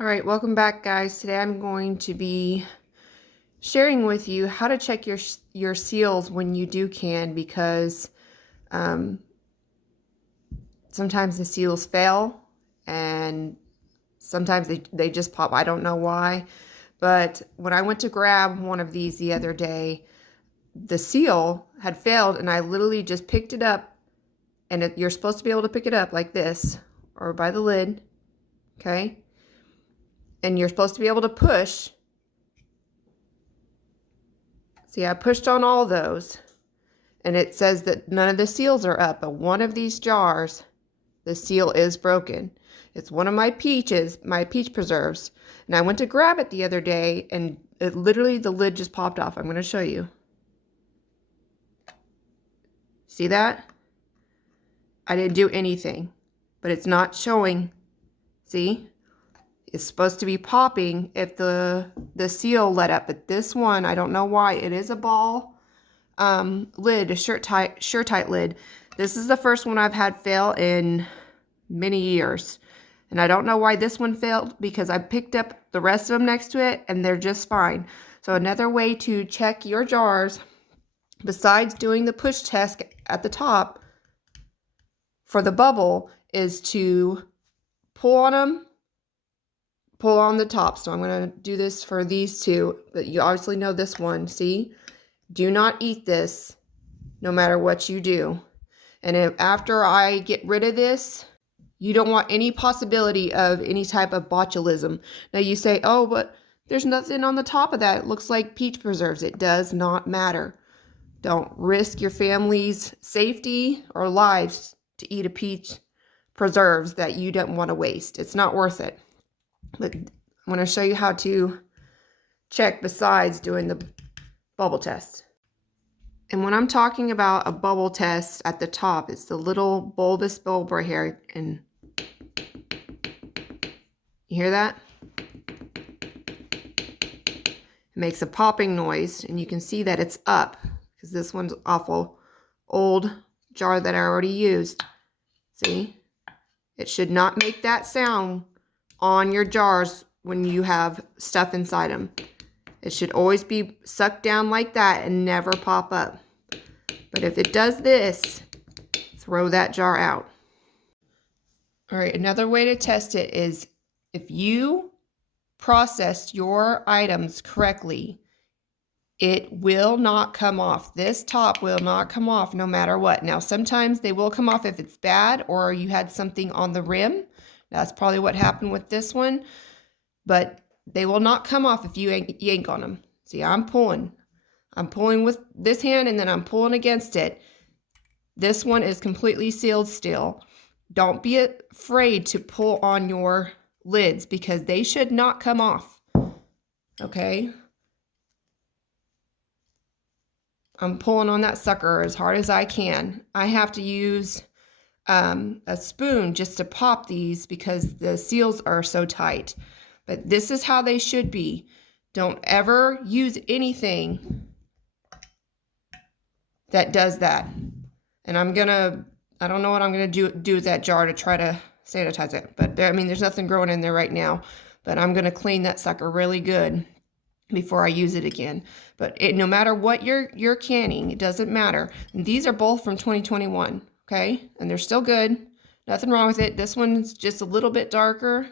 All right, welcome back, guys. Today I'm going to be sharing with you how to check your seals when you do can, because sometimes the seals fail and sometimes they just pop. I don't know why, but when I went to grab one of these the other day, the seal had failed and I literally just picked it up, and you're supposed to be able to pick it up like this or by the lid, okay? And you're supposed to be able to push. See, I pushed on all those, and it says that none of the seals are up, but one of these jars, the seal is broken. It's one of my peach preserves, and I went to grab it the other day, and it literally, the lid just popped off. I'm going to show you. See that? I didn't do anything, but it's not showing. See? It's supposed to be popping if the seal let up, but this one, I don't know why. It is a ball lid, a Sure-Tight lid. This is the first one I've had fail in many years, and I don't know why this one failed, because I picked up the rest of them next to it and they're just fine. So another way to check your jars, besides doing the push test at the top for the bubble, is to pull on them. Pull on the top. So I'm going to do this for these two, but you obviously know this one. See? Do not eat this no matter what you do. And after I get rid of this, you don't want any possibility of any type of botulism. Now you say, oh, but there's nothing on the top of that. It looks like peach preserves. It does not matter. Don't risk your family's safety or lives to eat a peach preserves that you don't want to waste. It's not worth it. But I'm going to show you how to check besides doing the bubble test. And when I'm talking about a bubble test at the top, it's the little bulbous bulb right here. And you hear that? It makes a popping noise, and you can see that it's up, because this one's awful old jar that I already used. See? It should not make that sound on your jars when you have stuff inside them. It should always be sucked down like that and never pop up. But if it does this, throw that jar out. All right, another way to test it is if you processed your items correctly, it will not come off. This top will not come off no matter what. Now, sometimes they will come off if it's bad or you had something on the rim. That's probably what happened with this one, but they will not come off if you yank on them. See, I'm pulling with this hand, and then I'm pulling against it. This one is completely sealed still. Don't be afraid to pull on your lids, because they should not come off. Okay? I'm pulling on that sucker as hard as I can. I have to use a spoon just to pop these because the seals are so tight. But this is how they should be. Don't ever use anything that does that. And I don't know what I'm gonna do with that jar to try to sanitize it. But there's nothing growing in there right now. But I'm gonna clean that sucker really good before I use it again. But no matter what you're canning, it doesn't matter. And these are both from 2021. Okay, and they're still good. Nothing wrong with it. This one's just a little bit darker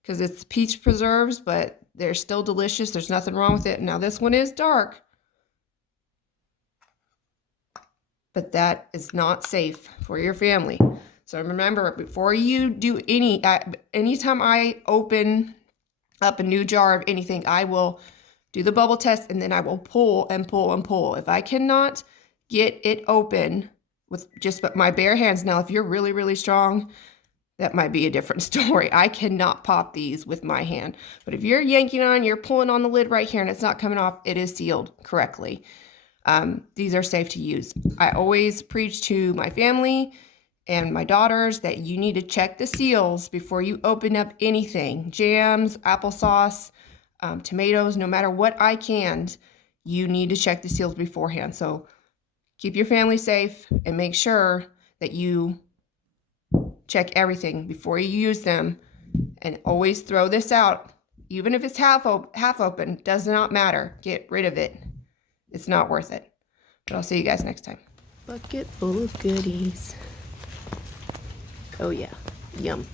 because it's peach preserves, but they're still delicious. There's nothing wrong with it. Now this one is dark, but that is not safe for your family. So remember, before you do anytime I open up a new jar of anything, I will do the bubble test, and then I will pull and pull and pull. If I cannot get it open with just my bare hands. Now, if you're really, really strong, that might be a different story. I cannot pop these with my hand. But if you're yanking on, you're pulling on the lid right here and it's not coming off, it is sealed correctly. These are safe to use. I always preach to my family and my daughters that you need to check the seals before you open up anything. Jams, applesauce, tomatoes, no matter what I canned, you need to check the seals beforehand. So keep your family safe and make sure that you check everything before you use them And always throw this out. Even if it's half open, does not matter. Get rid of it. It's not worth it. But I'll see you guys next time. Bucket full of goodies. Oh yeah, yum.